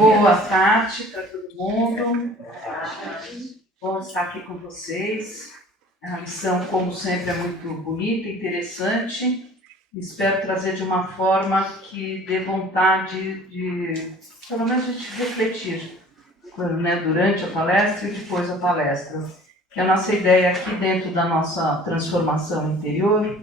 Boa tarde para todo mundo. Bom estar aqui com vocês. A lição, como sempre, é muito bonita, interessante. Espero trazer de uma forma que dê vontade de, pelo menos, a gente refletir, né, durante a palestra e depois da palestra. Que a nossa ideia aqui dentro da nossa transformação interior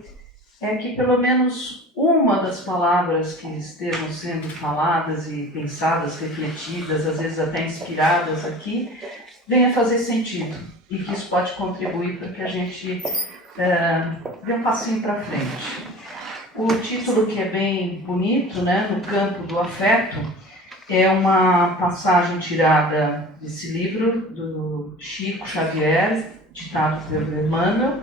é que pelo menos uma das palavras que estejam sendo faladas e pensadas, refletidas, às vezes até inspiradas aqui, venha fazer sentido e que isso pode contribuir para que a gente dê um passinho para frente. O título, que é bem bonito, né, No Campo do Afeto, é uma passagem tirada desse livro do Chico Xavier, ditado pelo Emmanuel,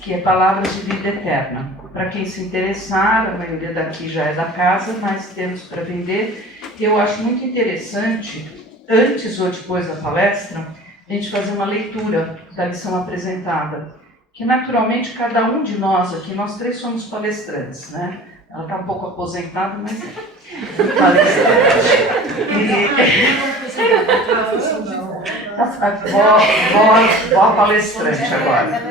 que é Palavras de Vida Eterna. Para quem se interessar, a maioria daqui já é da casa, mas temos para vender. Eu acho muito interessante, antes ou depois da palestra, a gente fazer uma leitura da lição apresentada, que naturalmente cada um de nós aqui, nós três somos palestrantes, né? Ela está um pouco aposentada, mas é palestrante. Vó palestrante agora.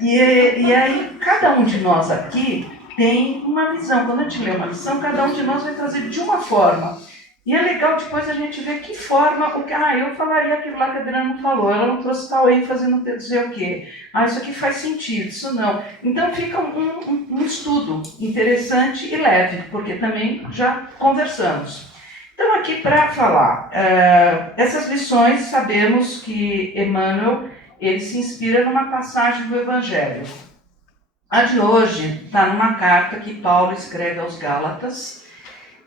E aí, cada um de nós aqui tem uma visão. Quando a gente lê uma lição, cada um de nós vai trazer de uma forma. E é legal depois a gente ver que forma, eu falaria aquilo lá que a Adriana não falou, ela não trouxe tal ênfase, não dizer o quê. Isso aqui faz sentido, isso não. Então fica um estudo interessante e leve, porque também já conversamos. Então aqui para falar, essas lições sabemos que Emmanuel, ele se inspira numa passagem do Evangelho. A de hoje está numa carta que Paulo escreve aos Gálatas,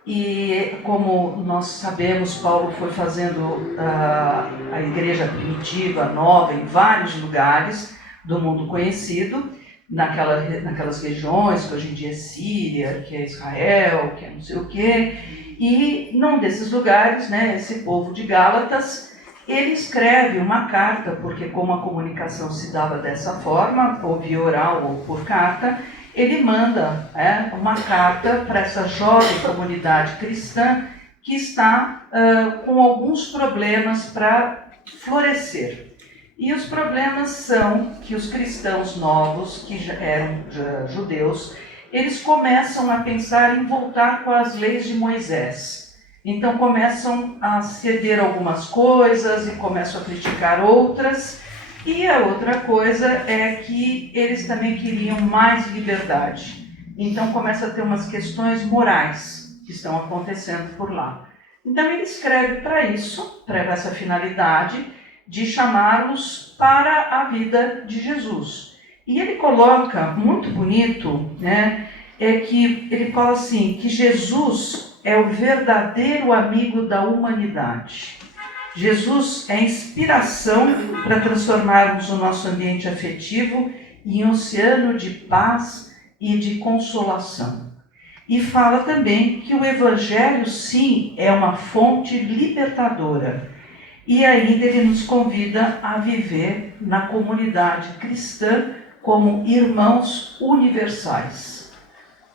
e como nós sabemos, Paulo foi fazendo a igreja primitiva, nova, em vários lugares do mundo conhecido, naquelas regiões que hoje em dia é Síria, que é Israel, que é não sei o quê, e num desses lugares, né, esse povo de Gálatas, ele escreve uma carta, porque como a comunicação se dava dessa forma, ou via oral ou por carta, ele manda uma carta para essa jovem comunidade cristã que está com alguns problemas para florescer. E os problemas são que os cristãos novos, que já eram judeus, eles começam a pensar em voltar com as leis de Moisés. Então começam a ceder algumas coisas e começam a criticar outras. E a outra coisa é que eles também queriam mais liberdade. Então começa a ter umas questões morais que estão acontecendo por lá. Então ele escreve para isso, para essa finalidade de chamá-los para a vida de Jesus. E ele coloca, muito bonito, né, que ele fala assim, que Jesus é o verdadeiro amigo da humanidade. Jesus é inspiração para transformarmos o nosso ambiente afetivo em um oceano de paz e de consolação. E fala também que o Evangelho, sim, é uma fonte libertadora. E ainda ele nos convida a viver na comunidade cristã como irmãos universais.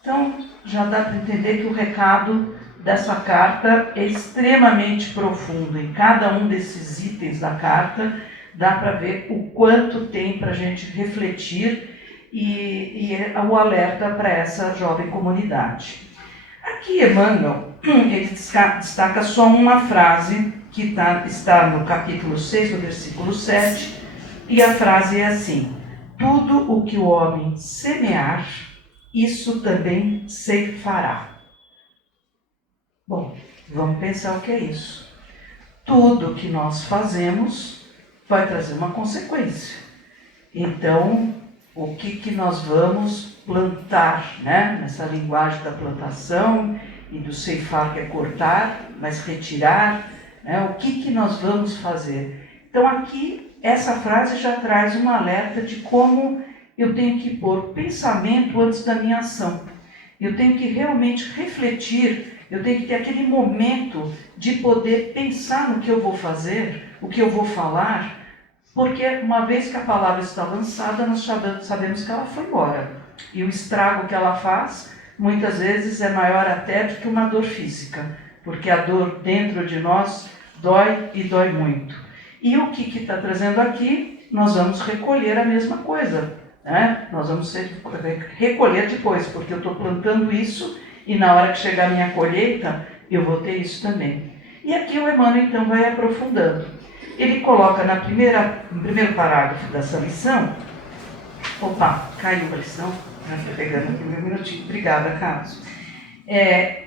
Então, já dá para entender que o recado dessa carta é extremamente profundo. Em cada um desses itens da carta, dá para ver o quanto tem para a gente refletir e o alerta para essa jovem comunidade. Aqui, Emmanuel, ele destaca só uma frase que está no capítulo 6, no versículo 7, e a frase é assim: tudo o que o homem semear, isso também se fará. Bom, vamos pensar o que é isso. Tudo que nós fazemos vai trazer uma consequência. Então, o que nós vamos plantar, né? Nessa linguagem da plantação e do ceifar, que é cortar, mas retirar, né? O que nós vamos fazer? Então, aqui, essa frase já traz um alerta de como eu tenho que pôr pensamento antes da minha ação. Eu tenho que realmente refletir. Eu tenho que ter aquele momento de poder pensar no que eu vou fazer, o que eu vou falar, porque uma vez que a palavra está lançada, nós sabemos que ela foi embora. E o estrago que ela faz, muitas vezes, é maior até do que uma dor física, porque a dor dentro de nós dói e dói muito. E o que está trazendo aqui, nós vamos recolher a mesma coisa, né? Nós vamos recolher depois, porque eu estou plantando isso e na hora que chegar a minha colheita, eu vou ter isso também. E aqui o Emmanuel então vai aprofundando. Ele coloca no primeiro parágrafo dessa lição. Opa, caiu a lição. Estou pegando aqui um minutinho. Obrigada, Carlos.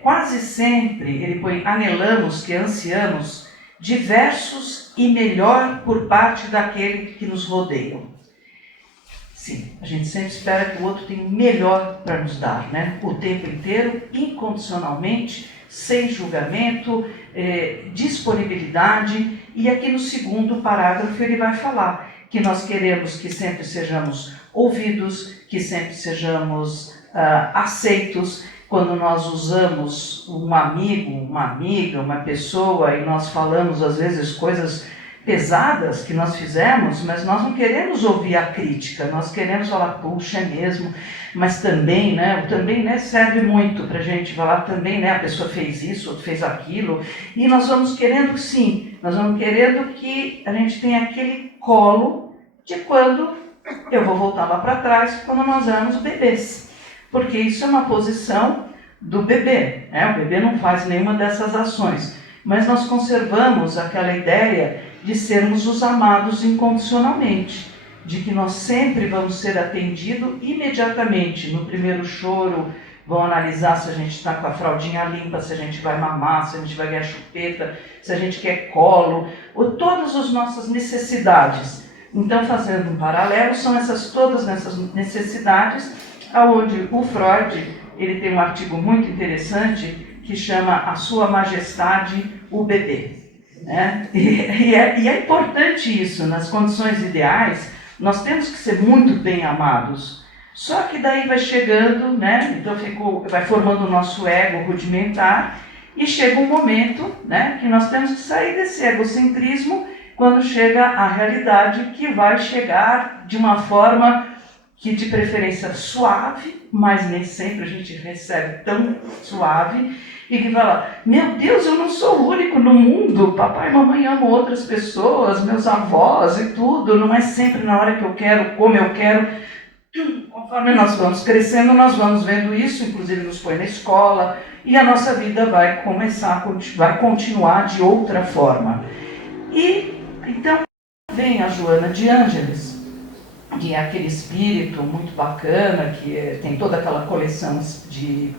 Quase sempre ele põe: anelamos, que ansiamos, diversos e melhor por parte daquele que nos rodeia. Sim, a gente sempre espera que o outro tenha o melhor para nos dar, né? O tempo inteiro, incondicionalmente, sem julgamento, disponibilidade. E aqui no segundo parágrafo ele vai falar que nós queremos que sempre sejamos ouvidos, que sempre sejamos aceitos. Quando nós usamos um amigo, uma amiga, uma pessoa, e nós falamos às vezes coisas pesadas que nós fizemos, mas nós não queremos ouvir a crítica, nós queremos falar: puxa, é mesmo, mas também, né, serve muito para a gente falar também, né, a pessoa fez isso, outro fez aquilo, e nós vamos querendo, sim, nós vamos querendo que a gente tenha aquele colo de quando eu vou voltar lá para trás, quando nós éramos bebês, porque isso é uma posição do bebê, né? O bebê não faz nenhuma dessas ações, mas nós conservamos aquela ideia de sermos os amados incondicionalmente, de que nós sempre vamos ser atendidos imediatamente. No primeiro choro, vão analisar se a gente está com a fraldinha limpa, se a gente vai mamar, se a gente vai ganhar chupeta, se a gente quer colo, ou todas as nossas necessidades. Então, fazendo um paralelo, são todas essas necessidades, onde o Freud ele tem um artigo muito interessante que chama A Sua Majestade, o Bebê. Né? E é importante isso, nas condições ideais, nós temos que ser muito bem amados. Só que daí vai chegando, né? Então vai formando o nosso ego rudimentar, e chega um momento, né, que nós temos que sair desse egocentrismo, quando chega a realidade, que vai chegar de uma forma que de preferência suave, mas nem sempre a gente recebe tão suave, e que fala: meu Deus, eu não sou o único no mundo, papai e mamãe amam outras pessoas, meus avós e tudo, não é sempre na hora que eu quero, como eu quero. Conforme nós vamos crescendo, nós vamos vendo isso, inclusive nos põe na escola, e a nossa vida vai continuar de outra forma. E então vem a Joana de Ângeles, que é aquele espírito muito bacana, que tem toda aquela coleção de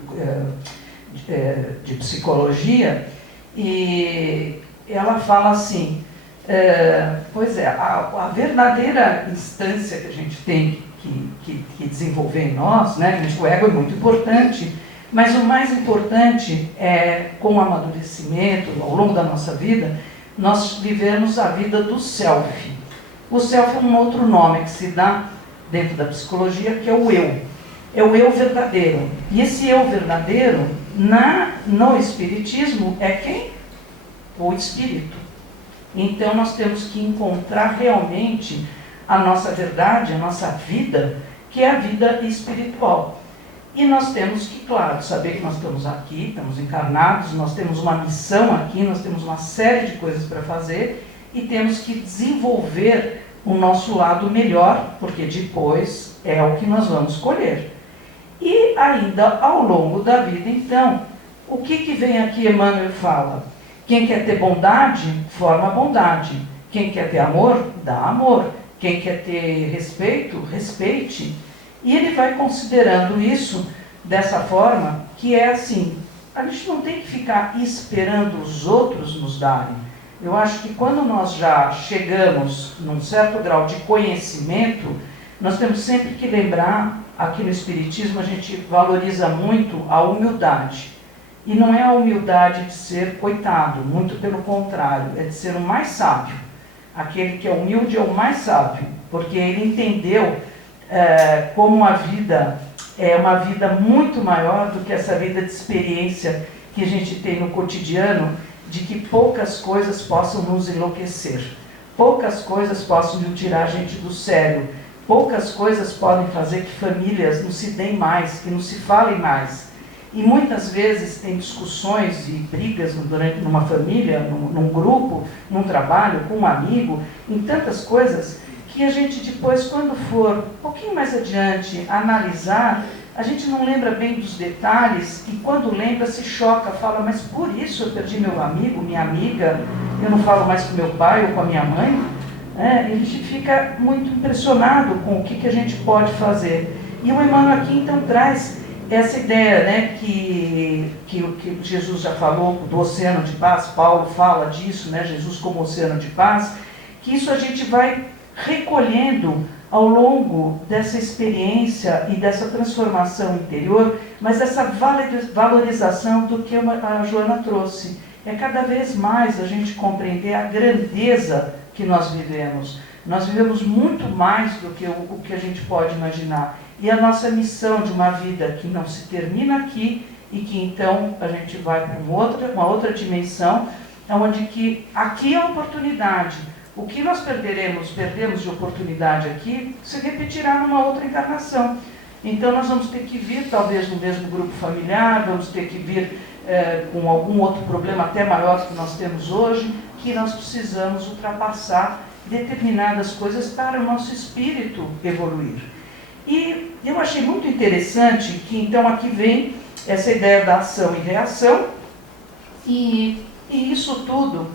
psicologia, e ela fala assim: a verdadeira instância que a gente tem que desenvolver em nós, né? O ego é muito importante, mas o mais importante é, com o amadurecimento, ao longo da nossa vida, nós vivemos a vida do self. O self é um outro nome que se dá dentro da psicologia, que é o eu. É o eu verdadeiro. E esse eu verdadeiro, no espiritismo, é quem? O espírito. Então nós temos que encontrar realmente a nossa verdade, a nossa vida, que é a vida espiritual. E nós temos que, claro, saber que nós estamos aqui, estamos encarnados, nós temos uma missão aqui, nós temos uma série de coisas para fazer, e temos que desenvolver o nosso lado melhor, porque depois é o que nós vamos colher. E ainda ao longo da vida, então, o que vem aqui Emmanuel fala? Quem quer ter bondade, forma bondade. Quem quer ter amor, dá amor. Quem quer ter respeito, respeite. E ele vai considerando isso dessa forma, que é assim: a gente não tem que ficar esperando os outros nos darem. Eu acho que quando nós já chegamos num certo grau de conhecimento, nós temos sempre que lembrar, aqui no Espiritismo a gente valoriza muito a humildade. E não é a humildade de ser coitado, muito pelo contrário, é de ser o mais sábio. Aquele que é humilde é o mais sábio, porque ele entendeu como a vida é uma vida muito maior do que essa vida de experiência que a gente tem no cotidiano, de que poucas coisas possam nos enlouquecer, poucas coisas possam tirar a gente do sério, poucas coisas podem fazer que famílias não se deem mais, que não se falem mais. E muitas vezes tem discussões e brigas numa família, num grupo, num trabalho, com um amigo, em tantas coisas, que a gente depois, quando for um pouquinho mais adiante analisar, a gente não lembra bem dos detalhes e quando lembra se choca, fala, mas por isso eu perdi meu amigo, minha amiga, eu não falo mais com meu pai ou com a minha mãe. E a gente fica muito impressionado com o que a gente pode fazer. E o Emmanuel aqui então traz essa ideia, né, que Jesus já falou do oceano de paz, Paulo fala disso, né, Jesus como oceano de paz, que isso a gente vai recolhendo ao longo dessa experiência e dessa transformação interior, mas essa valorização do que a Joana trouxe. É cada vez mais a gente compreender a grandeza que nós vivemos. Nós vivemos muito mais do que o que a gente pode imaginar. E a nossa missão de uma vida que não se termina aqui e que então a gente vai para uma outra dimensão, onde que aqui é a oportunidade. O que nós perdemos de oportunidade aqui, se repetirá numa outra encarnação. Então nós vamos ter que vir, talvez, no mesmo grupo familiar, vamos ter que vir com algum outro problema até maior que nós temos hoje, que nós precisamos ultrapassar determinadas coisas para o nosso espírito evoluir. E eu achei muito interessante que então aqui vem essa ideia da ação e reação, e isso tudo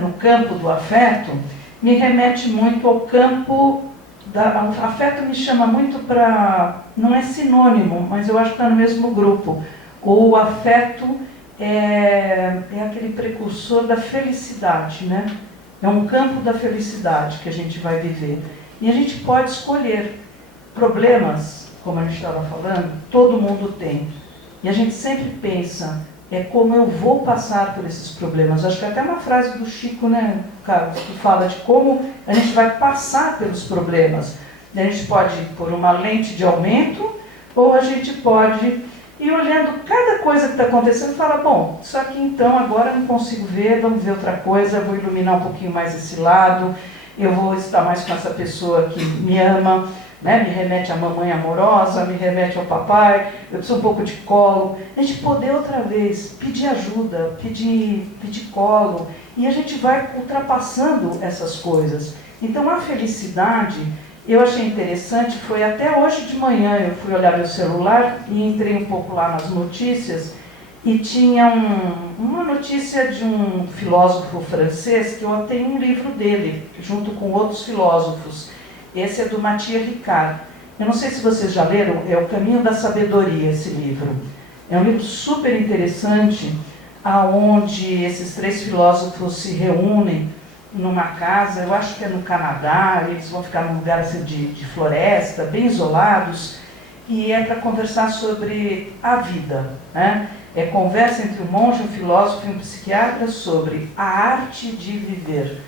no campo do afeto me remete muito ao campo o afeto me chama muito para, não é sinônimo, mas eu acho que está no mesmo grupo. O afeto é aquele precursor da felicidade, né? É um campo da felicidade que a gente vai viver. E a gente pode escolher. Problemas, como a gente estava falando, todo mundo tem. E a gente sempre pensa, como eu vou passar por esses problemas. Acho que até uma frase do Chico, né, Carlos, que fala de como a gente vai passar pelos problemas. A gente pode ir por uma lente de aumento, ou a gente pode ir olhando cada coisa que está acontecendo e falar, bom, isso aqui então agora eu não consigo ver, vamos ver outra coisa, eu vou iluminar um pouquinho mais esse lado, eu vou estar mais com essa pessoa que me ama, né? Me remete à mamãe amorosa, me remete ao papai, eu preciso um pouco de colo. A gente poder outra vez pedir ajuda, pedir colo, e a gente vai ultrapassando essas coisas. Então a felicidade, eu achei interessante, foi até hoje de manhã, eu fui olhar meu celular e entrei um pouco lá nas notícias, e tinha uma notícia de um filósofo francês, que eu tenho um livro dele, junto com outros filósofos. Esse é do Mathieu Ricard. Eu não sei se vocês já leram, é O Caminho da Sabedoria, esse livro. É um livro super interessante, onde esses três filósofos se reúnem numa casa, eu acho que é no Canadá, eles vão ficar num lugar assim de floresta, bem isolados, e é para conversar sobre a vida, né? É conversa entre um monge, um filósofo e um psiquiatra sobre a arte de viver.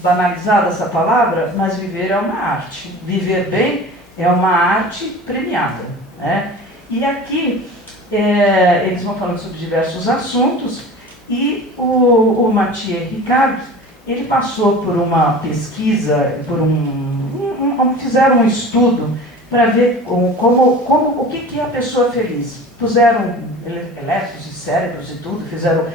Banalizada essa palavra, mas viver é uma arte. Viver bem é uma arte premiada, né? E aqui eles vão falando sobre diversos assuntos, e o Mathieu Ricard, ele passou por uma pesquisa, fizeram um estudo para ver o que é a pessoa feliz. Puseram elétrons e cérebros e tudo, fizeram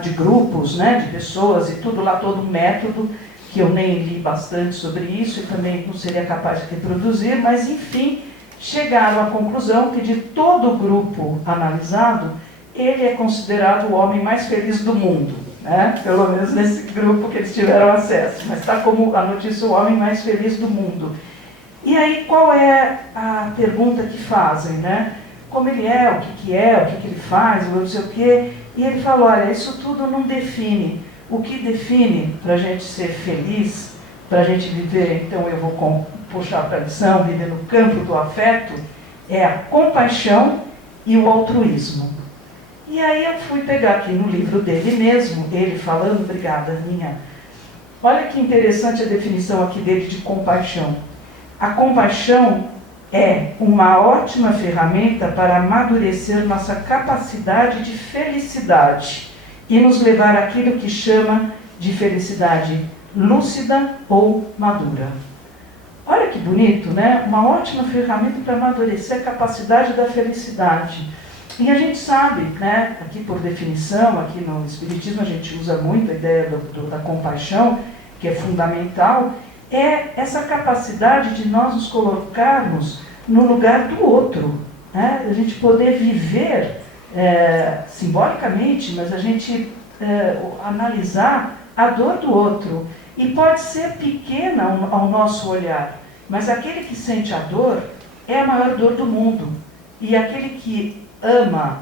de grupos, né, de pessoas e tudo lá, todo um método que eu nem li bastante sobre isso e também não seria capaz de reproduzir, mas enfim, chegaram à conclusão que de todo o grupo analisado, ele é considerado o homem mais feliz do mundo, né? Pelo menos nesse grupo que eles tiveram acesso, mas está como a notícia o homem mais feliz do mundo. E aí qual é a pergunta que fazem, né? Como ele é, o que ele faz, não sei o quê. E ele fala, olha, isso tudo não define. O que define para a gente ser feliz, para a gente viver, então eu vou puxar para a lição, viver no campo do afeto, é a compaixão e o altruísmo. E aí eu fui pegar aqui no livro dele mesmo, ele falando, obrigada, Aninha. Olha que interessante a definição aqui dele de compaixão. A compaixão é uma ótima ferramenta para amadurecer nossa capacidade de felicidade e nos levar àquilo que chama de felicidade lúcida ou madura. Olha que bonito, né? Uma ótima ferramenta para amadurecer a capacidade da felicidade. E a gente sabe, né, aqui por definição, aqui no Espiritismo a gente usa muito a ideia da compaixão, que é fundamental, é essa capacidade de nós nos colocarmos no lugar do outro, né? A gente poder viver simbolicamente, mas a gente analisar a dor do outro. E pode ser pequena ao nosso olhar, mas aquele que sente a dor é a maior dor do mundo. E aquele que ama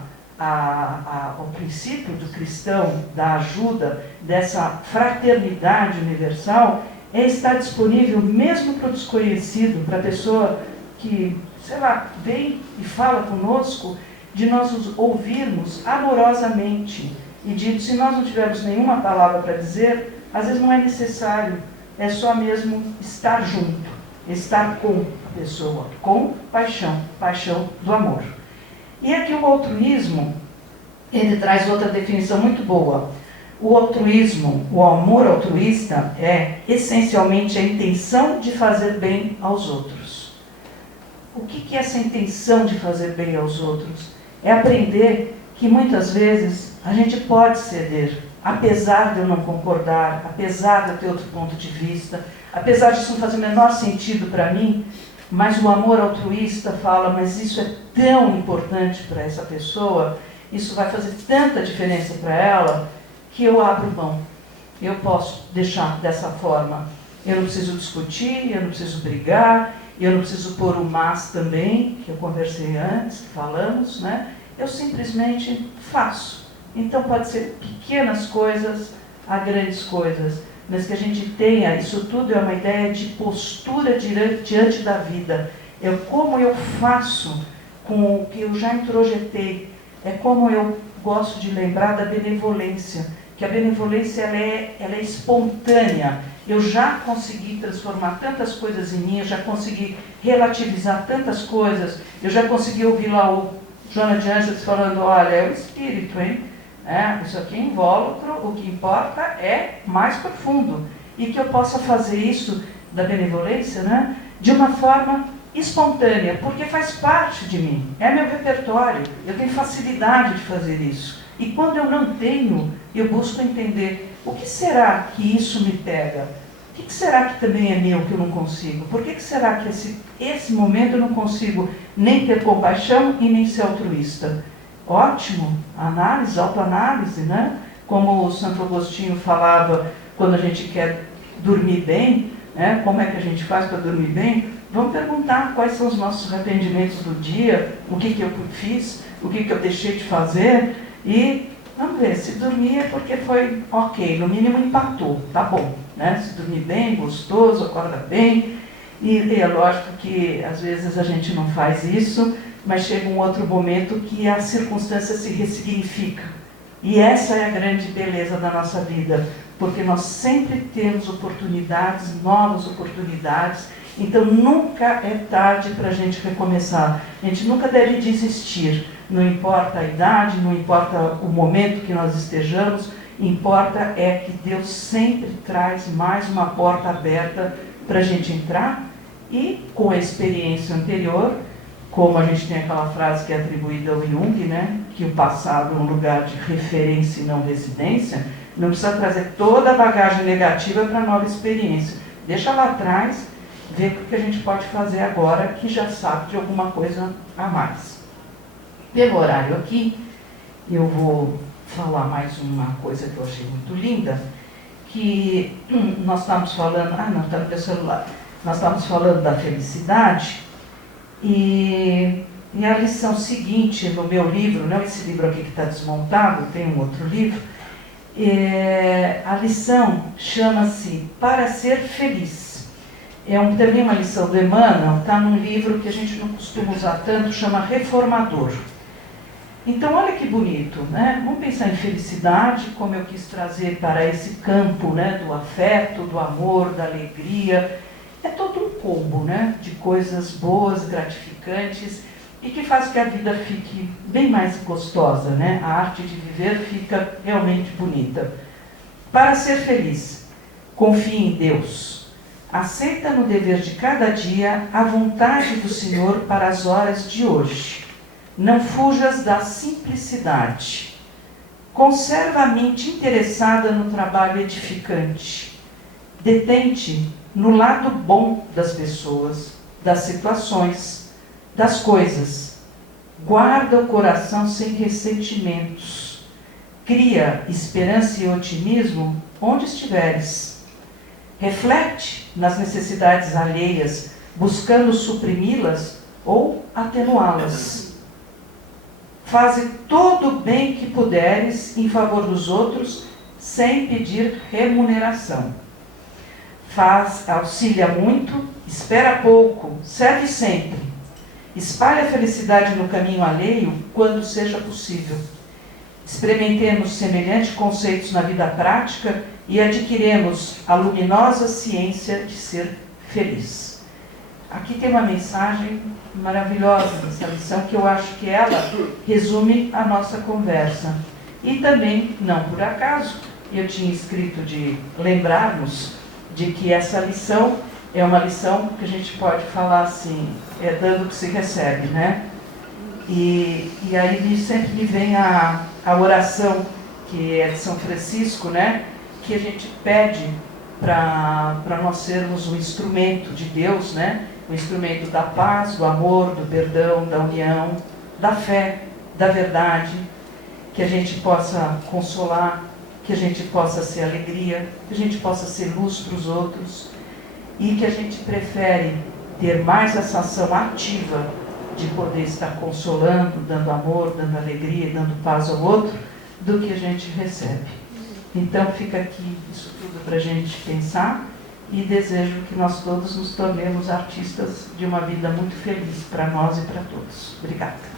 o princípio do cristão, da ajuda, dessa fraternidade universal, é estar disponível mesmo para o desconhecido, para a pessoa que, sei lá, vem e fala conosco, de nós nos ouvirmos amorosamente. E de, se nós não tivermos nenhuma palavra para dizer, às vezes não é necessário, é só mesmo estar junto, estar com a pessoa, com paixão, paixão do amor. E aqui o altruísmo, ele traz outra definição muito boa. O altruísmo, o amor altruísta, é essencialmente a intenção de fazer bem aos outros. O que é essa intenção de fazer bem aos outros? É aprender que muitas vezes a gente pode ceder, apesar de eu não concordar, apesar de eu ter outro ponto de vista, apesar disso não fazer o menor sentido para mim, mas o amor altruísta fala, mas isso é tão importante para essa pessoa, isso vai fazer tanta diferença para ela, que eu abro mão. Eu posso deixar dessa forma. Eu não preciso discutir, eu não preciso brigar, eu não preciso pôr o mas também, que eu conversei antes, falamos, né? Eu simplesmente faço. Então pode ser pequenas coisas a grandes coisas, mas que a gente tenha, isso tudo é uma ideia de postura diante da vida. É como eu faço com o que eu já introjetei, é como eu gosto de lembrar da benevolência, que a benevolência ela é espontânea. Eu já consegui transformar tantas coisas em mim, eu já consegui relativizar tantas coisas, eu já consegui ouvir lá o Joana de Ângeles falando, olha, é o espírito, hein? Isso aqui é invólucro, o que importa é mais profundo. E que eu possa fazer isso da benevolência, né, de uma forma espontânea, porque faz parte de mim, é meu repertório, eu tenho facilidade de fazer isso. E quando eu não tenho, eu busco entender, o que será que isso me pega? O que será que também é meu que eu não consigo? Por que será que esse momento eu não consigo nem ter compaixão e nem ser altruísta? Ótimo, análise, autoanálise, né? Como o Santo Agostinho falava, quando a gente quer dormir bem, né? Como é que a gente faz para dormir bem? Vamos perguntar quais são os nossos arrependimentos do dia, o que eu fiz, o que eu deixei de fazer, e vamos ver, se dormir é porque foi ok, no mínimo empatou, tá bom, né? Se dormir bem, gostoso, acorda bem, e é lógico que às vezes a gente não faz isso, mas chega um outro momento que a circunstância se ressignifica. E essa é a grande beleza da nossa vida, porque nós sempre temos oportunidades, novas oportunidades, então nunca é tarde para a gente recomeçar. A gente nunca deve desistir, não importa a idade, não importa o momento que nós estejamos, importa é que Deus sempre traz mais uma porta aberta para a gente entrar e, com a experiência anterior, como a gente tem aquela frase que é atribuída ao Jung, né, que o passado é um lugar de referência e não residência, não precisa trazer toda a bagagem negativa para a nova experiência. Deixa lá atrás, ver o que a gente pode fazer agora, que já sabe de alguma coisa a mais. Pelo horário aqui, eu vou falar mais uma coisa que eu achei muito linda, que nós estávamos falando, não, está no meu celular, nós estávamos falando da felicidade, e a lição seguinte no meu livro, não esse livro aqui que está desmontado, tem um outro livro, a lição chama-se Para Ser Feliz. Também uma lição do Emmanuel, está num livro que a gente não costuma usar tanto, chama Reformador. Então, olha que bonito, né? Vamos pensar em felicidade, como eu quis trazer para esse campo, né, do afeto, do amor, da alegria. É todo um combo, né, de coisas boas, gratificantes e que faz que a vida fique bem mais gostosa, né? A arte de viver fica realmente bonita. Para ser feliz, confie em Deus. aceita no dever de cada dia a vontade do Senhor para as horas de hoje. Não fujas da simplicidade. Conserva a mente interessada no trabalho edificante. Detente no lado bom das pessoas, das situações, das coisas. Guarda o coração sem ressentimentos. Cria esperança e otimismo onde estiveres. Reflete nas necessidades alheias, buscando suprimi-las ou atenuá-las. Faze todo o bem que puderes em favor dos outros, sem pedir remuneração. Auxilia muito, espera pouco, serve sempre. Espalhe a felicidade no caminho alheio quando seja possível. Experimentemos semelhantes conceitos na vida prática e adquiremos a luminosa ciência de ser feliz. Aqui tem uma mensagem maravilhosa dessa lição, que eu acho que ela resume a nossa conversa. E também, não por acaso, eu tinha escrito de lembrarmos de que essa lição é uma lição que a gente pode falar assim, dando que se recebe, né? E aí sempre me vem a oração, que é de São Francisco, né? Que a gente pede para nós sermos um instrumento de Deus, né? O instrumento da paz, do amor, do perdão, da união, da fé, da verdade, que a gente possa consolar, que a gente possa ser alegria, que a gente possa ser luz para os outros, e que a gente prefere ter mais essa ação ativa de poder estar consolando, dando amor, dando alegria, dando paz ao outro, do que a gente recebe. Então fica aqui isso tudo para a gente pensar, e desejo que nós todos nos tornemos artistas de uma vida muito feliz para nós e para todos. Obrigada.